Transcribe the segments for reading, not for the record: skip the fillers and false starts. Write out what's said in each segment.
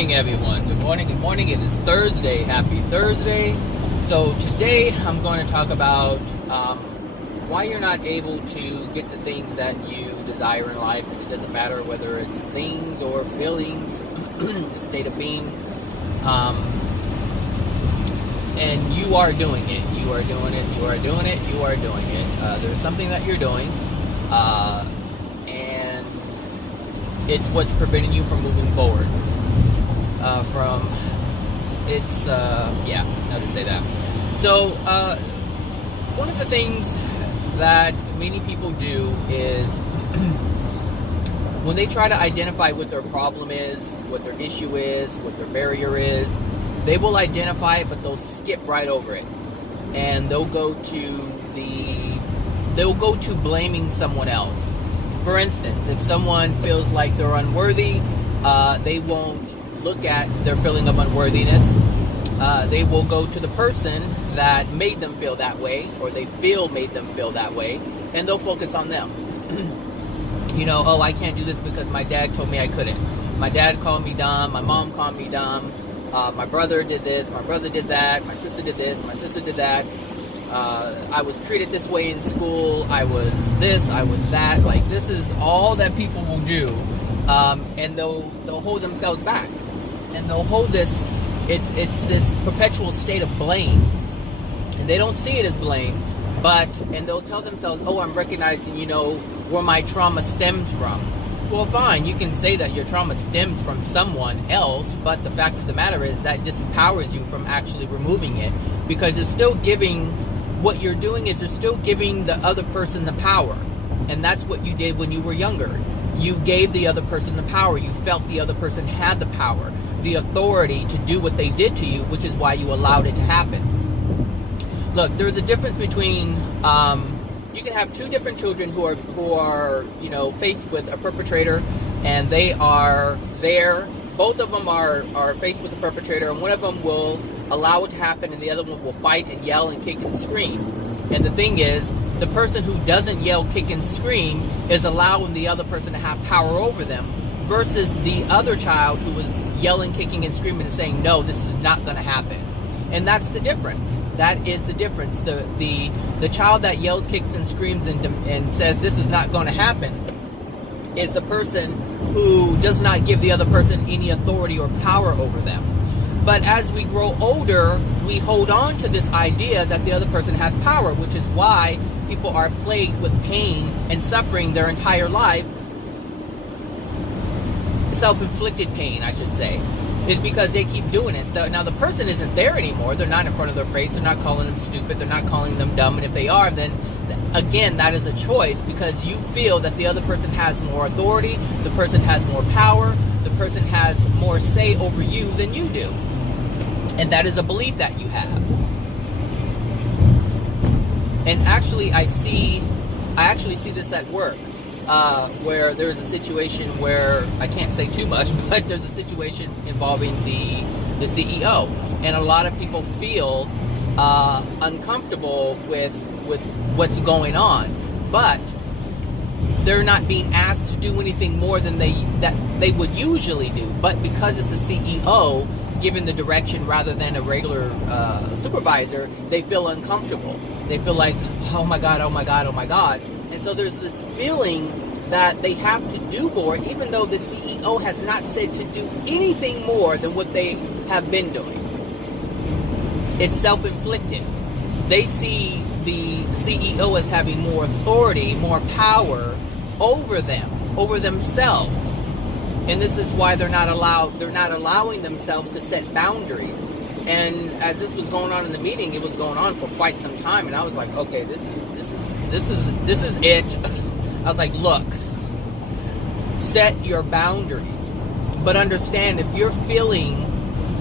morning, everyone. Good morning, good morning. It is Thursday. Happy Thursday. So today I'm going to talk about why you're not able to get the things that you desire in life. And it doesn't matter whether it's things or feelings, the state of being. And you are doing it. You are doing it. You are doing it. You are doing it. There's something that you're doing. And it's what's preventing you from moving forward. I'll just say that. So, one of the things that many people do is when they try to identify what their problem is, what their issue is, what their barrier is, they will identify it, but they'll skip right over it. And they'll go to blaming someone else. For instance, if someone feels like they're unworthy, they won't look at their feeling of unworthiness. They will go to the person that made them feel that way, or they feel made them feel that way, and they'll focus on them. I can't do this because my dad told me I couldn't. My dad called me dumb, my mom called me dumb, my brother did this, my brother did that, my sister did this, my sister did that. I was treated this way in school, I was this, I was that. Like, this is all that people will do, and they'll hold themselves back, and they'll hold this. It's this perpetual state of blame, and they don't see it as blame, and they'll tell themselves, "Oh, I'm recognizing, where my trauma stems from." Well, fine, you can say that your trauma stems from someone else, but the fact of the matter is that disempowers you from actually removing it, because it's still giving. What you're doing is you're still giving the other person the power, and that's what you did when you were younger. You gave the other person the power. You felt the other person had the power, the authority to do what they did to you, which is why you allowed it to happen. Look, there's a difference between you can have two different children who are faced with a perpetrator, and they are there. Both of them are faced with the perpetrator, and one of them will allow it to happen, and the other one will fight and yell and kick and scream. And the thing is, the person who doesn't yell, kick, and scream is allowing the other person to have power over them, versus the other child who is yelling, kicking, and screaming and saying, "No, this is not going to happen." And that's the difference. That is the difference. The child that yells, kicks, and screams and says, "This is not going to happen," is the person who does not give the other person any authority or power over them. But as we grow older, we hold on to this idea that the other person has power, which is why people are plagued with pain and suffering their entire life. Self-inflicted pain, I should say, is because they keep doing it. Now, the person isn't there anymore. They're not in front of their face. They're not calling them stupid. They're not calling them dumb. And if they are, then, again, that is a choice, because you feel that the other person has more authority, the person has more power, the person has more say over you than you do. And that is a belief that you have. And actually, I actually see this at work, where there's a situation where, I can't say too much, but there's a situation involving the CEO. And a lot of people feel uncomfortable with what's going on. But they're not being asked to do anything more than they would usually do. But because it's the CEO given the direction rather than a regular supervisor, they feel uncomfortable. They feel like, oh my God, oh my God, oh my God. And so there's this feeling that they have to do more, even though the CEO has not said to do anything more than what they have been doing. It's self-inflicted. They see the CEO as having more authority, more power over them, over themselves. And this is why they're not allowing themselves to set boundaries. And as this was going on in the meeting, it was going on for quite some time, and I was like, okay, this is it. I was like, look, set your boundaries, but understand, if you're feeling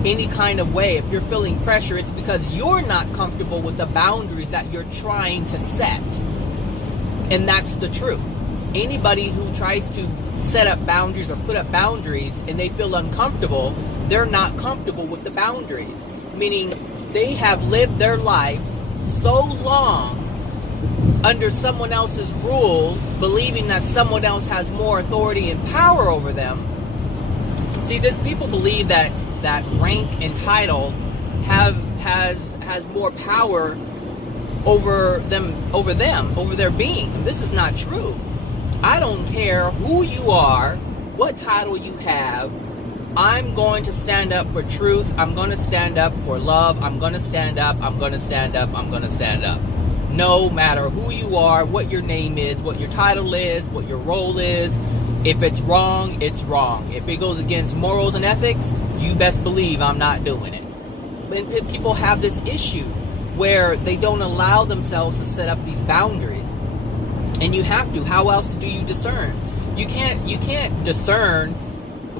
any kind of way, if you're feeling pressure, it's because you're not comfortable with the boundaries that you're trying to set. And that's the truth. Anybody who tries to set up boundaries or put up boundaries and they feel uncomfortable, they're not comfortable with the boundaries. Meaning, they have lived their life so long under someone else's rule, believing that someone else has more authority and power over them, See, there's people believe that rank and title has more power over their being. This is not true. I don't care who you are, what title you have. I'm going to stand up for truth. I'm going to stand up for love. I'm going to stand up. I'm going to stand up. I'm going to stand up. No matter who you are, what your name is, what your title is, what your role is. If it's wrong, it's wrong. If it goes against morals and ethics, you best believe I'm not doing it. And people have this issue where they don't allow themselves to set up these boundaries. And you have to. How else do you discern? You can't discern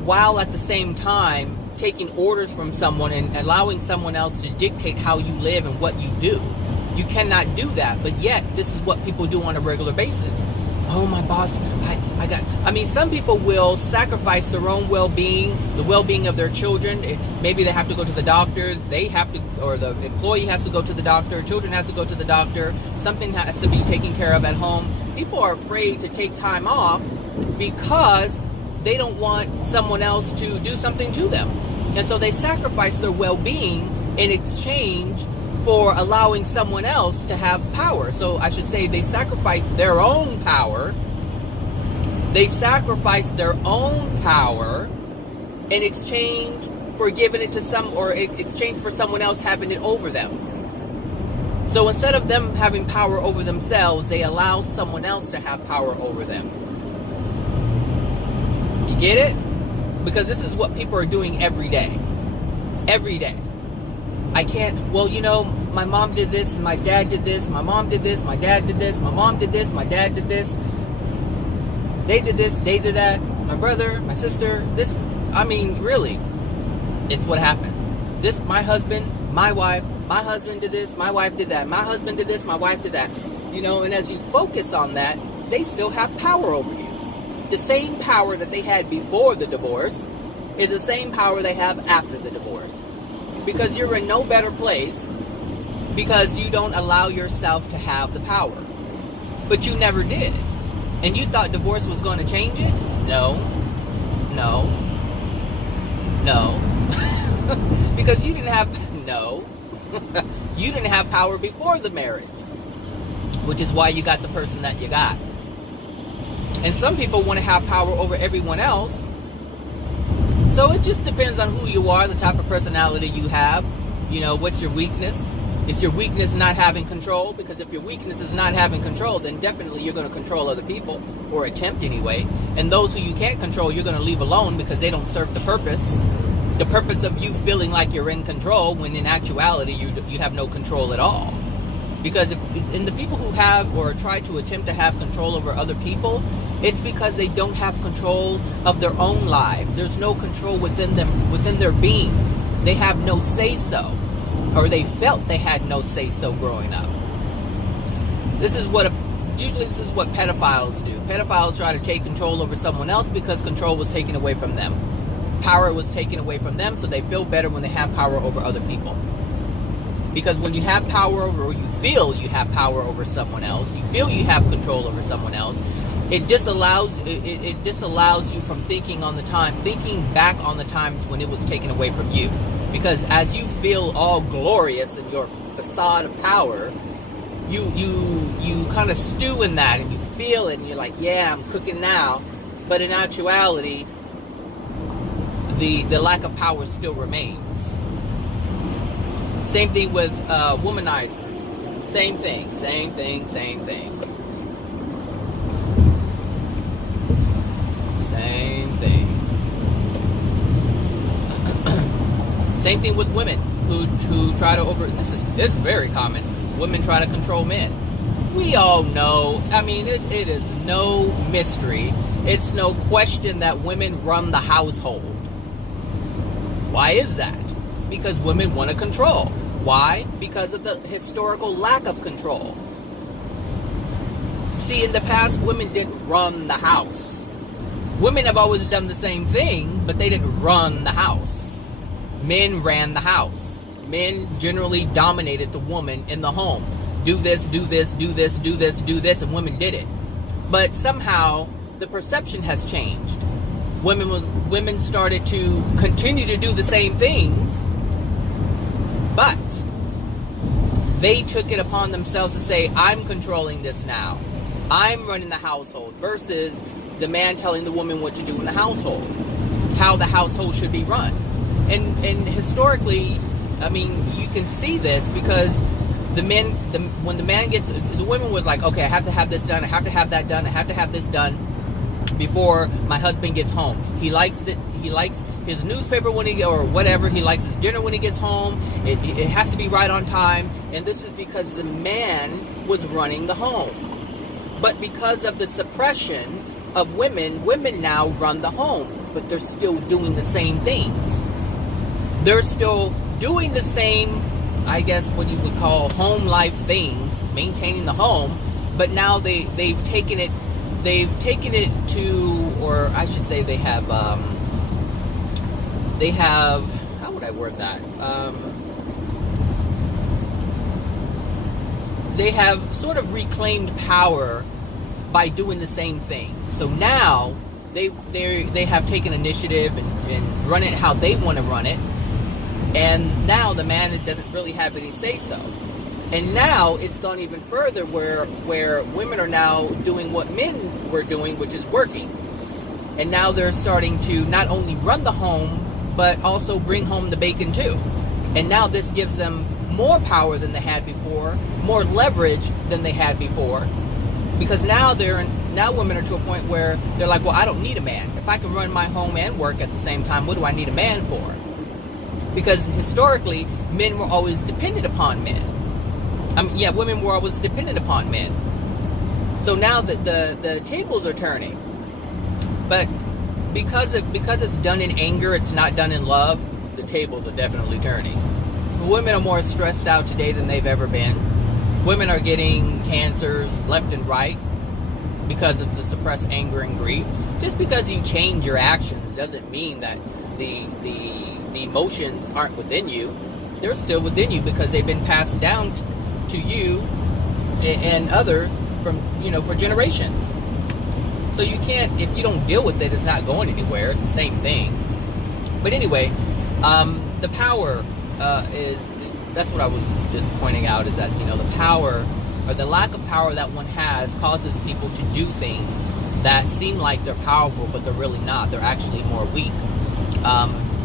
while at the same time taking orders from someone and allowing someone else to dictate how you live and what you do. You cannot do that. But yet, this is what people do on a regular basis. Oh, my boss, some people will sacrifice their own well-being, the well-being of their children. Maybe they have to go to the doctor, or the employee has to go to the doctor, children has to go to the doctor, something has to be taken care of at home. People are afraid to take time off because they don't want someone else to do something to them. And so they sacrifice their well-being in exchange for allowing someone else to have power. So I should say they sacrifice their own power. They sacrifice their own power in exchange for giving it to exchange for someone else having it over them. So instead of them having power over themselves, they allow someone else to have power over them. You get it? Because this is what people are doing every day. Every day. I can't, my mom did this, my dad did this, my mom did this, my dad did this, my mom did this, my dad did this. They did this, they did that, my brother, my sister, this. Really, it's what happens. This, my husband, my wife, my husband did this, my wife did that, my husband did this, my wife did that. And as you focus on that, they still have power over you. The same power that they had before the divorce is the same power they have after the divorce. Because you're in no better place because you don't allow yourself to have the power. But you never did. And you thought divorce was going to change it? No. Because you didn't have you didn't have power before the marriage, which is why you got the person that you got. And some people want to have power over everyone else. So it just depends on who you are, the type of personality you have. What's your weakness? Is your weakness not having control? Because if your weakness is not having control, then definitely you're going to control other people, or attempt anyway. And those who you can't control, you're going to leave alone because they don't serve the purpose. The purpose of you feeling like you're in control when in actuality you have no control at all. Because in the people who have or try to attempt to have control over other people, it's because they don't have control of their own lives. There's no control within them, within their being. They have no say-so, or they felt they had no say-so growing up. Usually this is what pedophiles do. Pedophiles try to take control over someone else because control was taken away from them. Power was taken away from them, so they feel better when they have power over other people. Because when you have power over, or you feel you have power over someone else, you feel you have control over someone else, it disallows you from thinking back on the times when it was taken away from you. Because as you feel all glorious in your facade of power, you kind of stew in that and you feel it and you're like, yeah, I'm cooking now. But in actuality, the lack of power still remains. Same thing with womanizers. Same thing. Same thing. Same thing. Same thing with women who try to this is very common. Women try to control men. We all know. It is no mystery. It's no question that women run the household. Why is that? Because women want to control. Why? Because of the historical lack of control. See, in the past, women didn't run the house. Women have always done the same thing, but they didn't run the house. Men ran the house. Men generally dominated the woman in the home. Do this, do this, do this, do this, do this, and women did it. But somehow, the perception has changed. women started to continue to do the same things, but they took it upon themselves to say, I'm controlling this now. I'm running the household, versus the man telling the woman what to do in the household, how the household should be run. And historically, I mean, you can see this because when the man gets, the women was like, okay, I have to have this done, I have to have that done, I have to have this done before my husband gets home. He likes his newspaper when or whatever. He likes his dinner when he gets home. It has to be right on time. And this is because the man was running the home. But because of the suppression of women now run the home. But they're still doing the same things. They're still doing the same, I guess, what you would call home life things, maintaining the home. But now they've taken it to, or I should say they have, how would I word that? They have sort of reclaimed power by doing the same thing. So now they have taken initiative and run it how they want to run it. And now the man doesn't really have any say-so. And now it's gone even further where women are now doing what men were doing, which is working. And now they're starting to not only run the home, but also bring home the bacon too. And now this gives them more power than they had before, more leverage than they had before. Because now women are to a point where they're like, well, I don't need a man. If I can run my home and work at the same time, what do I need a man for? Because historically, men were always dependent upon men. Women were always dependent upon men. So now that the tables are turning. But because it's done in anger, it's not done in love, the tables are definitely turning. Women are more stressed out today than they've ever been. Women are getting cancers left and right because of the suppressed anger and grief. Just because you change your actions doesn't mean that the emotions aren't within you. They're still within you because they've been passed down to you and others for generations. So you can't, if you don't deal with it, it's not going anywhere. It's the same thing. But anyway, the power that's what I was just pointing out, is that the power or the lack of power that one has causes people to do things that seem like they're powerful, but they're really not. They're actually more weak.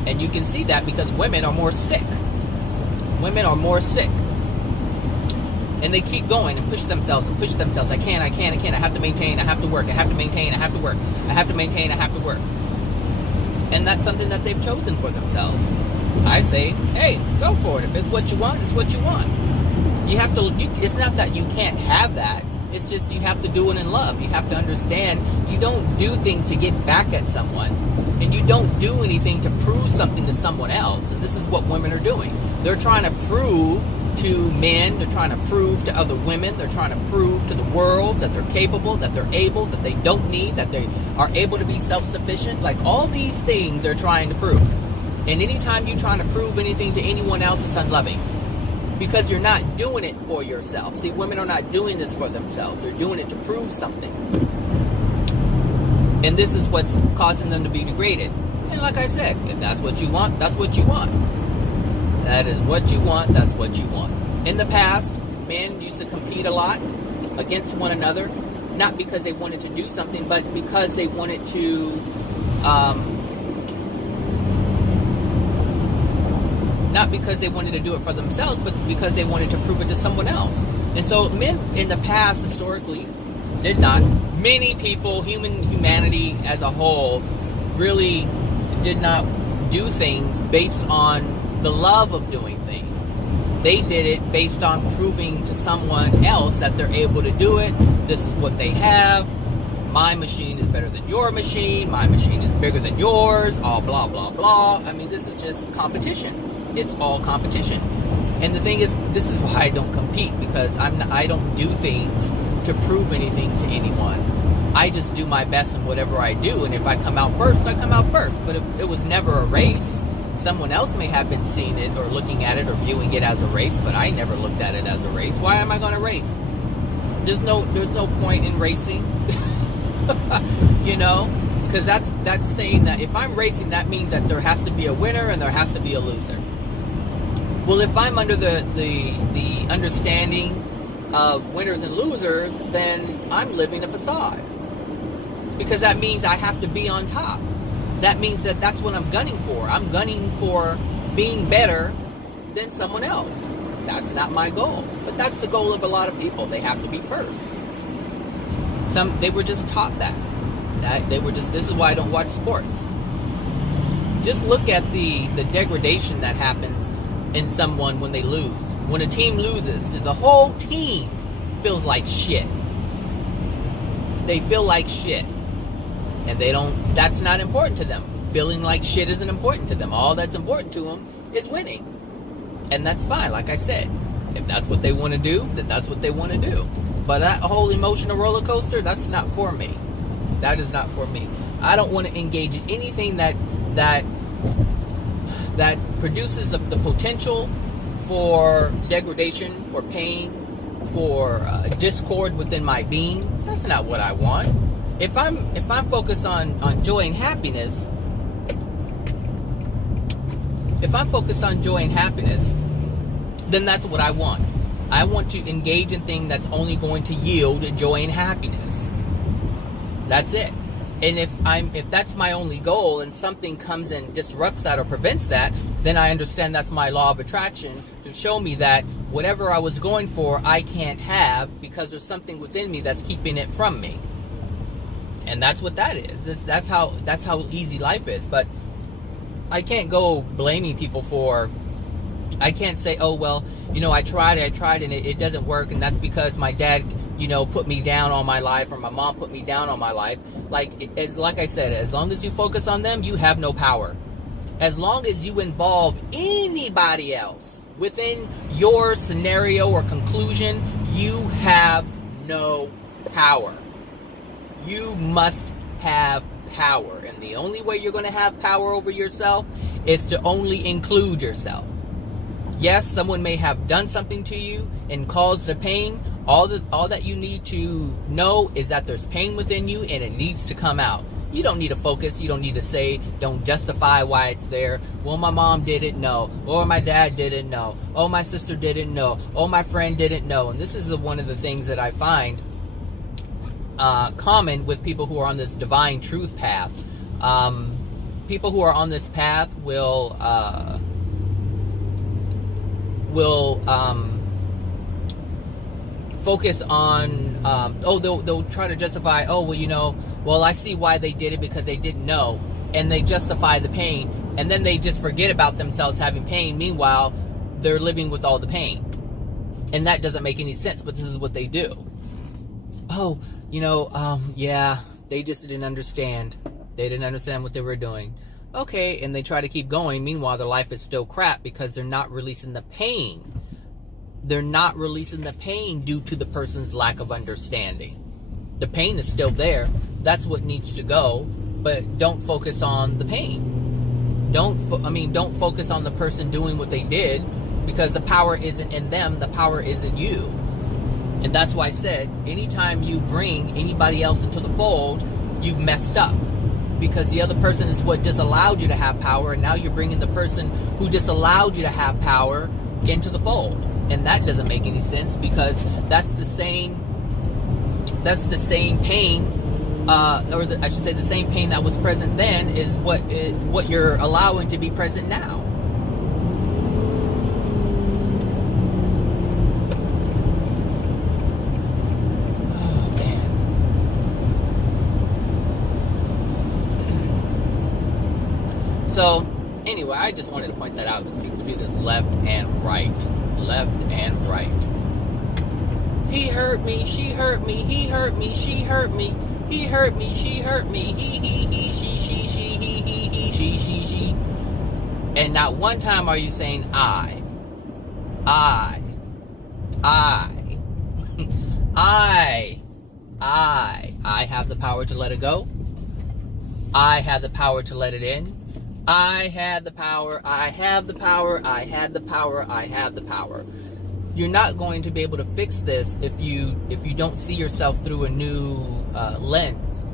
And you can see that because women are more sick. Women are more sick. And they keep going and push themselves. I can't. I have to maintain. I have to work. I have to maintain. I have to work. I have to maintain. I have to work. And that's something that they've chosen for themselves. I say, hey, go for it. If it's what you want, it's what you want. You have to, it's not that you can't have that. It's just you have to do it in love. You have to understand you don't do things to get back at someone. And you don't do anything to prove something to someone else. And this is what women are doing. They're trying to prove to men, they're trying to prove to other women, they're trying to prove to the world that they're capable, that they're able, that they don't need, that they are able to be self-sufficient. Like all these things they're trying to prove. And anytime you're trying to prove anything to anyone else, it's unloving. Because you're not doing it for yourself. See, women are not doing this for themselves. They're doing it to prove something. And this is what's causing them to be degraded. And like I said, if that's what you want, that's what you want. That is what you want, that's what you want. In the past, men used to compete a lot against one another. Not because they wanted to do something, but because they wanted to... not because they wanted to do it for themselves, but because they wanted to prove it to someone else. And so men in the past, historically, did not. Many people, humanity as a whole, really did not do things based on the love of doing things. They did it based on proving to someone else that they're able to do it. This is what they have. My machine is better than your machine. My machine is bigger than yours. All blah, blah, blah. I mean, this is just competition. It's all competition. And the thing is, this is why I don't compete, because I don't do things to prove anything to anyone. I just do my best in whatever I do, and if I come out first, I come out first. But it was never a race. Someone else may have been seeing it or looking at it or viewing it as a race, but I never looked at it as a race. Why am I going to race? There's no point in racing. Because that's saying that if I'm racing, that means that there has to be a winner and there has to be a loser. Well, if I'm under the understanding of winners and losers, then I'm living a facade. Because that means I have to be on top. That means that that's what I'm gunning for. I'm gunning for being better than someone else. That's not my goal. But that's the goal of a lot of people. They have to be first. They were just taught that. This is why I don't watch sports. Just look at the degradation that happens in someone when they lose. When a team loses, the whole team feels like shit. They feel like shit. And that's not important to them. Feeling like shit isn't important to them. All that's important to them is winning. And that's fine, like I said. If that's what they want to do, then that's what they want to do. But that whole emotional roller coaster, that's not for me. That is not for me. I don't want to engage in anything that produces the potential for degradation, for pain, for discord within my being. That's not what I want. If I'm focused on joy and happiness, then that's what I want. I want to engage in things that's only going to yield joy and happiness. That's it. And if that's my only goal and something comes and disrupts that or prevents that, then I understand that's my law of attraction to show me that whatever I was going for, I can't have because there's something within me that's keeping it from me. And that's what that is. That's how easy life is. But I can't go blaming people for. I can't say, oh well, I tried and it doesn't work, and that's because my dad, put me down all my life, or my mom put me down all my life. Like I said, as long as you focus on them, you have no power. As long as you involve anybody else within your scenario or conclusion, you have no power. You must have power. And the only way you're going to have power over yourself is to only include yourself. Yes, someone may have done something to you and caused the pain. All that you need to know is that there's pain within you and it needs to come out. You don't need to focus. You don't need to say, don't justify why it's there. Well, my mom didn't know. Or my dad didn't know. Oh, my sister didn't know. Oh, my friend didn't know. And this is one of the things that I find common with people who are on this divine truth path. People who are on this path will focus on they'll try to justify, well, I see why they did it because they didn't know, and they justify the pain, and then they just forget about themselves having pain. Meanwhile, they're living with all the pain, and that doesn't make any sense, but this is what they do. Yeah, they just didn't understand. They didn't understand what they were doing. Okay, and they try to keep going. Meanwhile, their life is still crap because they're not releasing the pain. They're not releasing the pain due to the person's lack of understanding. The pain is still there. That's what needs to go. But don't focus on the pain. Don't focus on the person doing what they did, because the power isn't in them. The power is in you. And that's why I said, anytime you bring anybody else into the fold, you've messed up. Because the other person is what disallowed you to have power, and now you're bringing the person who disallowed you to have power into the fold. And that doesn't make any sense, because that's the same pain, I should say the same pain that was present then is what you're allowing to be present now. So, anyway, I just wanted to point that out because people do this left and right. Left and right. He hurt me, she hurt me, he hurt me, she hurt me, he hurt me, she hurt me, he, she. And not one time are you saying I have the power to let it go. I have the power to let it in. I had the power, I have the power, I had the power, I have the power. You're not going to be able to fix this if you don't see yourself through a new lens.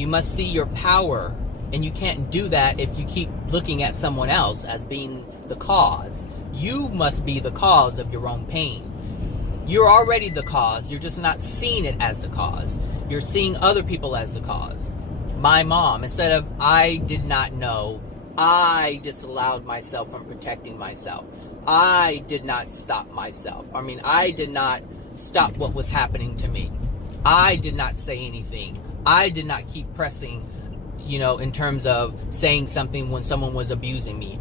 You must see your power, and you can't do that if you keep looking at someone else as being the cause. You must be the cause of your own pain. You're already the cause. You're just not seeing it as the cause. You're seeing other people as the cause. My mom, instead of I did not know, I disallowed myself from protecting myself. I did not stop myself. I did not stop what was happening to me. I did not say anything. I did not keep pressing, in terms of saying something when someone was abusing me.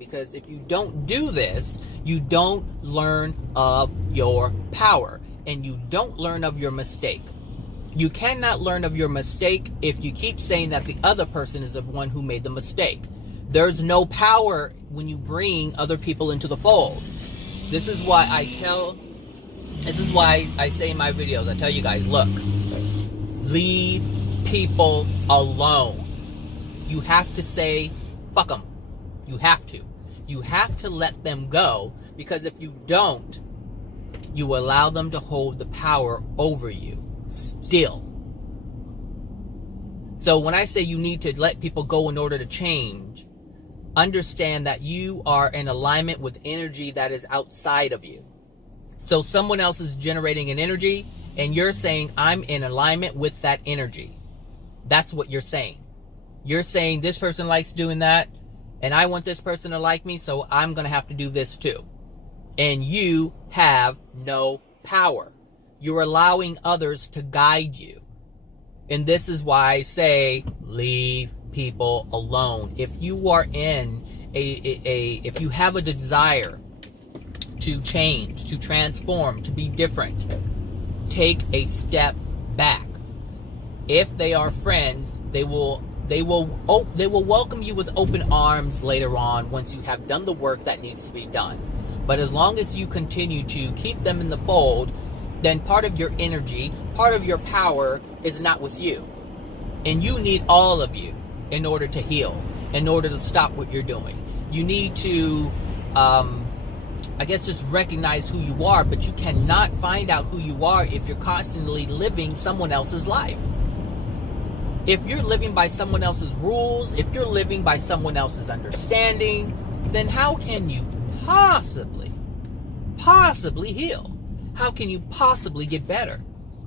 Because if you don't do this, you don't learn of your power, and you don't learn of your mistake. You cannot learn of your mistake if you keep saying that the other person is the one who made the mistake. There's no power when you bring other people into the fold. This is why I say in my videos, I tell you guys, look, leave people alone. You have to say, fuck them. You have to. You have to let them go, because if you don't, you allow them to hold the power over you still. So when I say you need to let people go in order to change, understand that you are in alignment with energy that is outside of you. So someone else is generating an energy, and you're saying, I'm in alignment with that energy. That's what you're saying. You're saying this person likes doing that, and I want this person to like me, so I'm going to have to do this too. And you have no power. You're allowing others to guide you. And this is why I say, leave people alone. If you are if you have a desire to change, to transform, to be different, take a step back. If they are friends, they will welcome you with open arms later on once you have done the work that needs to be done. But as long as you continue to keep them in the fold, then part of your energy, part of your power is not with you. And you need all of you in order to heal, in order to stop what you're doing. You need to, just recognize who you are, but you cannot find out who you are if you're constantly living someone else's life. If you're living by someone else's rules, if you're living by someone else's understanding, then how can you possibly heal? How can you possibly get better?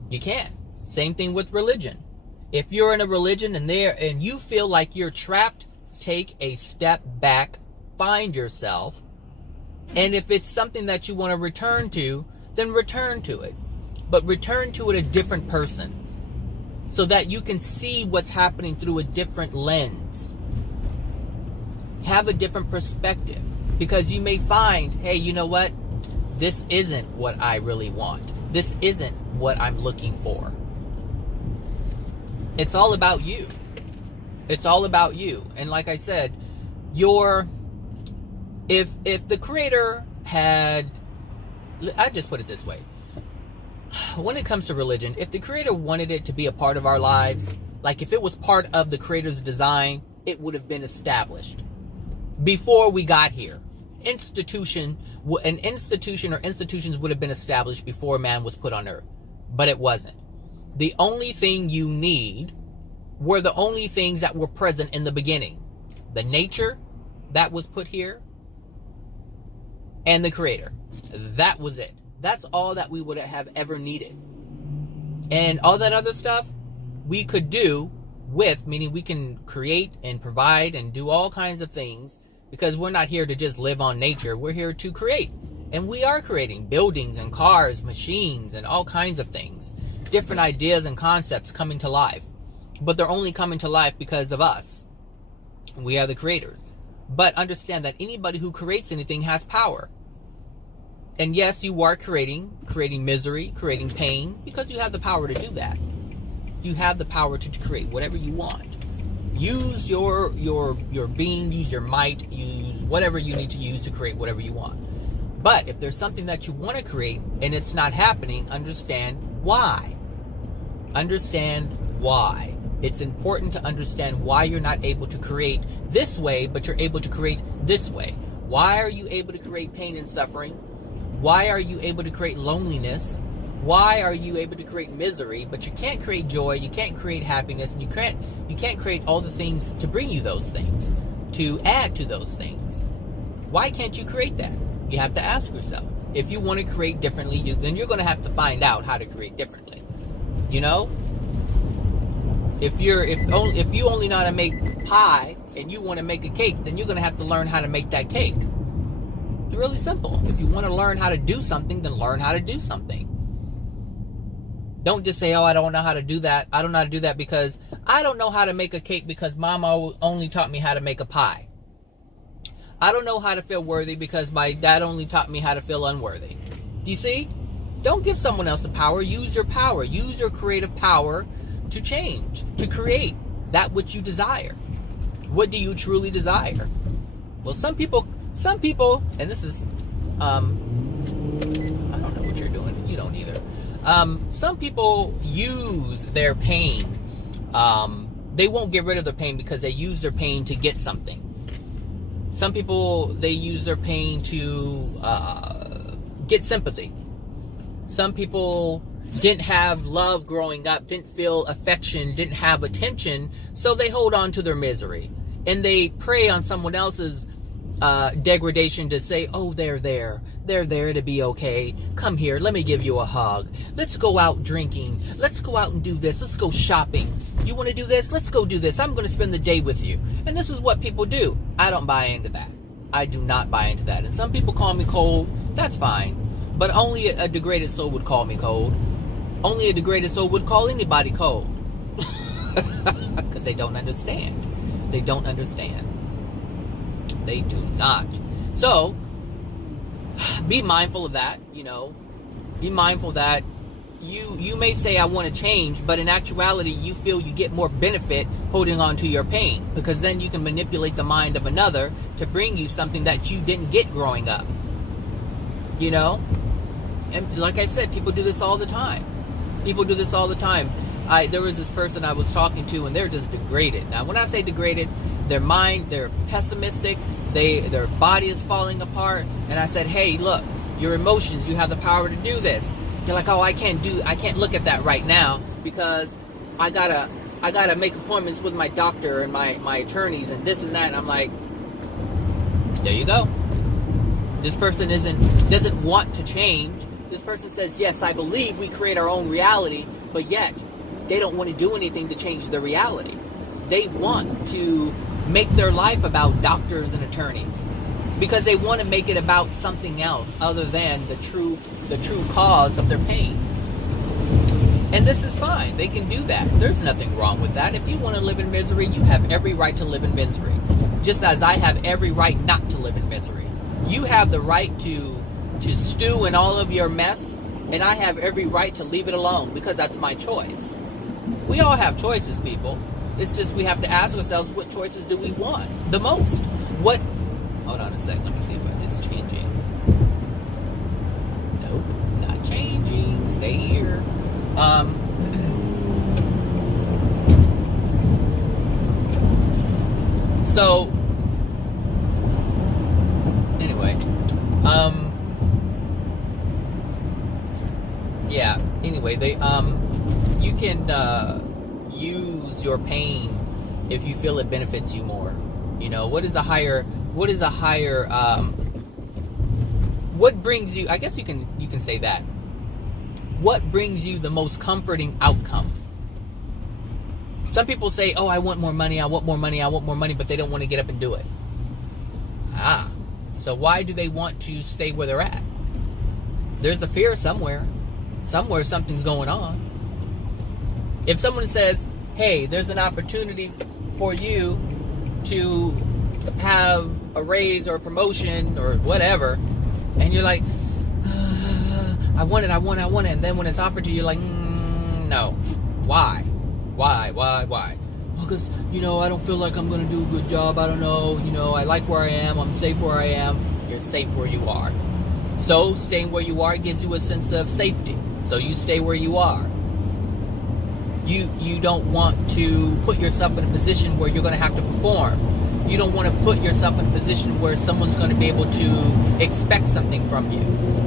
You can't. Same thing with religion. If you're in a religion and you feel like you're trapped, take a step back, find yourself, and if it's something that you want to return to, then return to it. But return to it a different person, so that you can see what's happening through a different lens. Have a different perspective, because you may find, hey, you know what? This isn't what I really want. This isn't what I'm looking for. It's all about you. It's all about you. And like I said, if the creator had, I just put it this way. When it comes to religion, if the creator wanted it to be a part of our lives, like if it was part of the creator's design, it would have been established before we got here. An institution or institutions would have been established before man was put on earth, but it wasn't. The only thing you need were the only things that were present in the beginning. The nature that was put here and the creator. That was it. That's all that we would have ever needed. And all that other stuff we could do with, meaning we can create and provide and do all kinds of things, because we're not here to just live on nature. We're here to create. And we are creating buildings and cars, machines, and all kinds of things. Different ideas and concepts coming to life. But they're only coming to life because of us. We are the creators. But understand that anybody who creates anything has power. And yes, you are creating misery, creating pain, because you have the power to do that. You have the power to create whatever you want. Use your being, use your might, use whatever you need to use to create whatever you want. But if there's something that you want to create and it's not happening, understand why. Understand why. It's important to understand why you're not able to create this way, but you're able to create this way. Why are you able to create pain and suffering? Why are you able to create loneliness Why are you able to create misery, but you can't create joy, you can't create happiness, and you can't create all the things to bring you those things, to add to those things? Why can't you create that? You have to ask yourself. If you want to create differently, then you're going to have to find out how to create differently. You know? If you only know how to make pie and you want to make a cake, then you're going to have to learn how to make that cake. It's really simple. If you want to learn how to do something, then learn how to do something. Don't just say, oh, I don't know how to do that. I don't know how to do that because I don't know how to make a cake because Mama only taught me how to make a pie. I don't know how to feel worthy because my dad only taught me how to feel unworthy. Do you see? Don't give someone else the power. Use your power. Use your creative power to change, to create that which you desire. What do you truly desire? Well, some people, and this is, I don't know what you're doing. You don't either. Some people use their pain. They won't get rid of their pain because they use their pain to get something. Some people, they use their pain to get sympathy. Some people didn't have love growing up, didn't feel affection, didn't have attention, so they hold on to their misery. And they prey on someone else's degradation to say, oh, they're there to be okay. Come here, let me give you a hug. Let's go out drinking. Let's go out and do this. Let's go shopping. You want to do this? Let's go do this. I'm going to spend the day with you. And this is what people do. I don't buy into that. I do not buy into that. And some people call me cold. That's fine. But only a degraded soul would call me cold. Only a degraded soul would call anybody cold. Because they don't understand. They don't understand. They do not. So, be mindful of that, you know. Be mindful that you may say, I want to change, but in actuality, you feel you get more benefit holding on to your pain, because then you can manipulate the mind of another to bring you something that you didn't get growing up. You know? And like I said, people do this all the time. People do this all the time. There was this person I was talking to, and they're just degraded. Now, when I say degraded, their mind, they're pessimistic, their body is falling apart, and I said, hey, look, your emotions, you have the power to do this. They're like, oh, I can't look at that right now because I gotta make appointments with my doctor and my attorneys and this and that. And I'm like, there you go. This person doesn't want to change. This person says, yes, I believe we create our own reality, but yet they don't want to do anything to change the reality. They want to make their life about doctors and attorneys because they want to make it about something else other than the true cause of their pain. And this is fine. They can do that. There's nothing wrong with that. If you want to live in misery, you have every right to live in misery. Just as I have every right not to live in misery. You have the right to stew in all of your mess, and I have every right to leave it alone because that's my choice. We all have choices, people. It's just we have to ask ourselves, what choices do we want the most? Hold on a sec. Let me see if it's changing. Nope, not changing. Stay here. So, anyway, yeah. Anyway, you can use your pain if you feel it benefits you more. You know, what brings you, I guess you can say that. What brings you the most comforting outcome? Some people say, oh, I want more money, but they don't want to get up and do it. So why do they want to stay where they're at? There's a fear somewhere. Somewhere something's going on. If someone says, hey, there's an opportunity for you to have a raise or a promotion or whatever, and you're like, I want it, and then when it's offered to you, you're like, no. Why? Well, because, I don't feel like I'm going to do a good job. I don't know. I like where I am. I'm safe where I am. You're safe where you are. So staying where you are gives you a sense of safety. So you stay where you are. You don't want to put yourself in a position where you're going to have to perform. You don't want to put yourself in a position where someone's going to be able to expect something from you,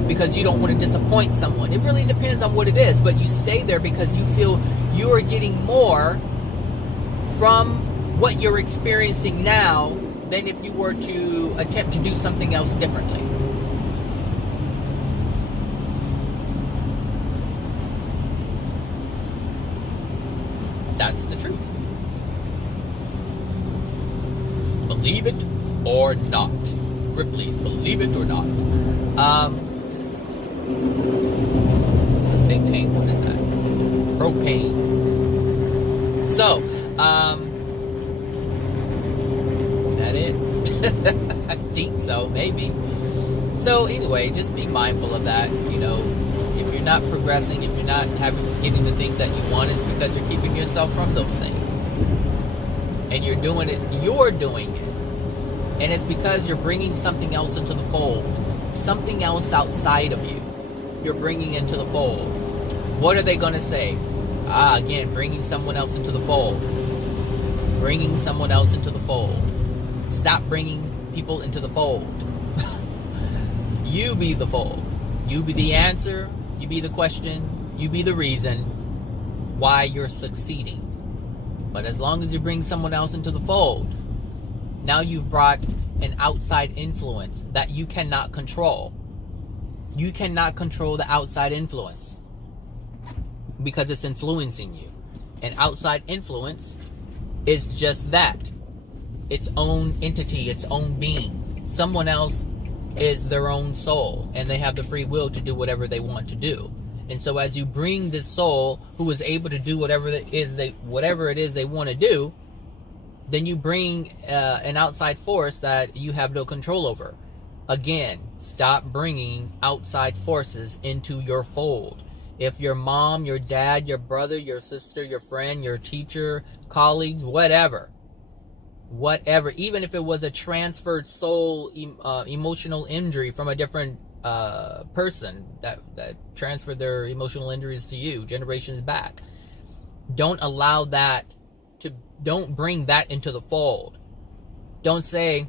because you don't want to disappoint someone. It really depends on what it is, but you stay there because you feel you are getting more from what you're experiencing now than if you were to attempt to do something else differently. That's the truth. Believe it or not. Ripley's Believe It or Not. It's a big tank. What is that? Propane. So, that it? I think so, maybe. So anyway, just be mindful of that. You know, if you're not progressing, if you're not getting the things that you want, it's because you're keeping yourself from those things. And you're doing it. And it's because you're bringing something else into the fold. Something else outside of you. You're bringing into the fold. What are they going to say? Again, bringing someone else into the fold. Bringing someone else into the fold. Stop bringing people into the fold. You be the fold. You be the answer. You be the question. You be the reason why you're succeeding. But as long as you bring someone else into the fold, now you've brought an outside influence that you cannot control. You cannot control the outside influence because it's influencing you. And outside influence is just that. Its own entity, its own being. Someone else is their own soul, and they have the free will to do whatever they want to do. And so as you bring this soul who is able to do whatever it is they want to do, then you bring an outside force that you have no control over. Again, stop bringing outside forces into your fold. If your mom, your dad, your brother, your sister, your friend, your teacher, colleagues, whatever, even if it was a transferred soul emotional injury from a different person that transferred their emotional injuries to you generations back, don't bring that into the fold. Don't say,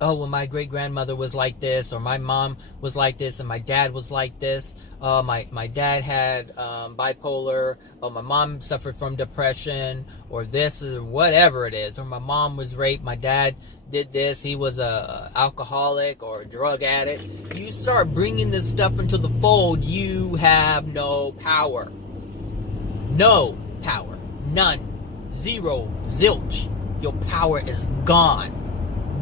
oh, well, my great-grandmother was like this, or my mom was like this, and my dad was like this. My dad had bipolar, or my mom suffered from depression, or this, or whatever it is. Or my mom was raped, my dad did this, he was a alcoholic or a drug addict. You start bringing this stuff into the fold, you have no power. No power. None. Zero. Zilch. Your power is gone.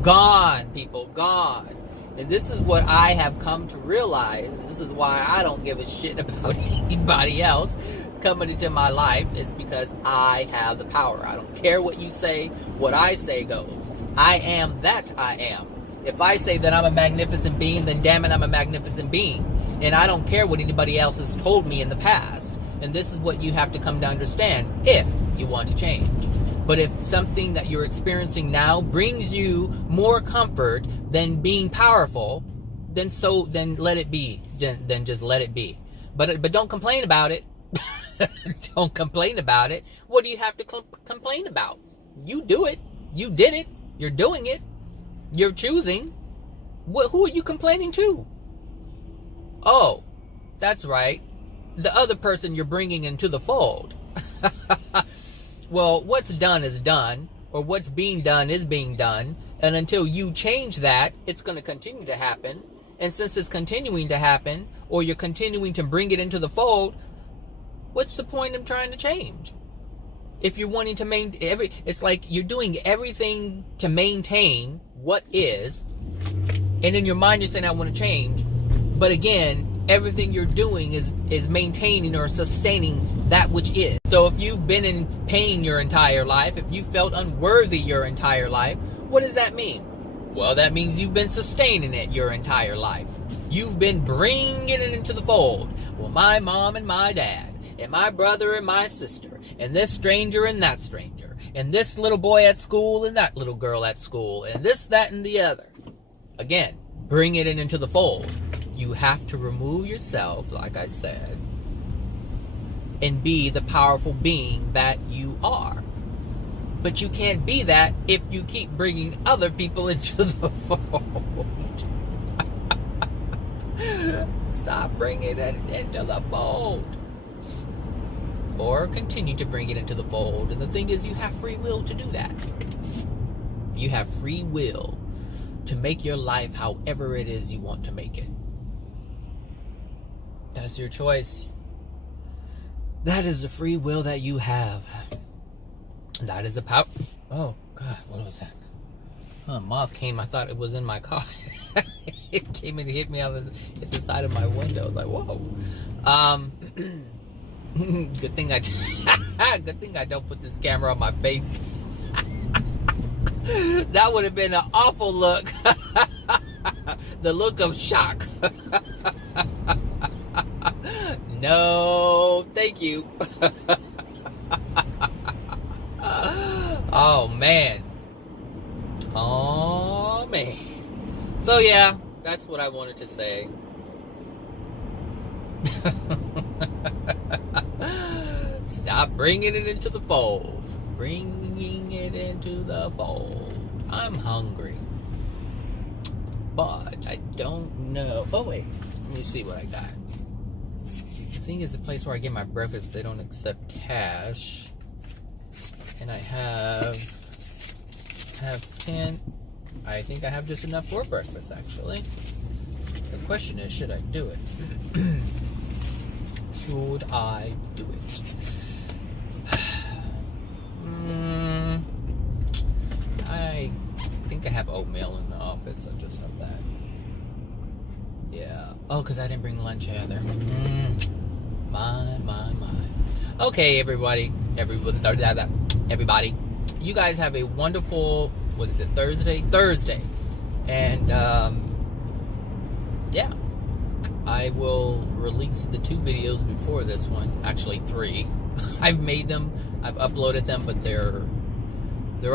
Gone, people, gone. And this is what I have come to realize. This is why I don't give a shit about anybody else coming into my life. Is because I have the power. I don't care what you say. What I say goes. I am that I am. If I say that I'm a magnificent being, then damn it, I'm a magnificent being. And I don't care what anybody else has told me in the past. And this is what you have to come to understand if you want to change. But if something that you're experiencing now brings you more comfort than being powerful, then let it be. Then just let it be. But don't complain about it. Don't complain about it. What do you have to complain about? You do it. You did it. You're doing it. You're choosing. Who are you complaining to? Oh, that's right. The other person you're bringing into the fold. Well, what's done is done, or what's being done is being done, and until you change that, it's going to continue to happen. And since it's continuing to happen, or you're continuing to bring it into the fold, what's the point of trying to change? If you're wanting to it's like you're doing everything to maintain what is, and in your mind you're saying I want to change, but again, everything you're doing is maintaining or sustaining that which is. So if you've been in pain your entire life, if you felt unworthy your entire life, what does that mean? Well, that means you've been sustaining it your entire life. You've been bringing it into the fold. Well, my mom and my dad, and my brother and my sister, and this stranger and that stranger, and this little boy at school and that little girl at school, and this, that, and the other. Again, bring it into the fold. You have to remove yourself, like I said, and be the powerful being that you are. But you can't be that if you keep bringing other people into the fold. Stop bringing it into the fold. Or continue to bring it into the fold. And the thing is, you have free will to do that. You have free will to make your life however it is you want to make it. That's your choice. That is the free will that you have. That is a power. Oh, God, what was that? Oh, a moth came. I thought it was in my car. It came and hit me on the side of my window. I was like, whoa. Good thing I don't put this camera on my face. That would have been an awful look. The look of shock. No, thank you. Oh, man. Oh, man. So, yeah, that's what I wanted to say. Stop bringing it into the fold. Bringing it into the fold. I'm hungry. But I don't know. Oh, wait. Let me see what I got. The thing is, the place where I get my breakfast, they don't accept cash. And I have 10. I think I have just enough for breakfast, actually. The question is, should I do it? Should I do it? I think I have oatmeal in the office. I'll just have that. Yeah. Oh, because I didn't bring lunch either. My. Okay, everybody. Everybody. You guys have a wonderful, what is it, Thursday. And, yeah. I will release the 2 videos before this one. Actually, 3. I've made them. I've uploaded them, but they're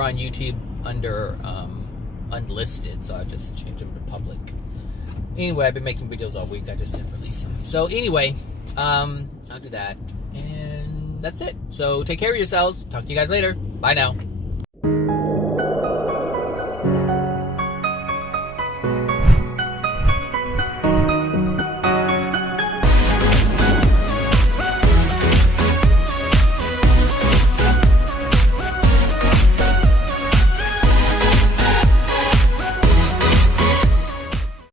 on YouTube under unlisted, so I just changed them to public. Anyway, I've been making videos all week. I just didn't release them. So anyway, I'll do that. And that's it. So take care of yourselves. Talk to you guys later. Bye now.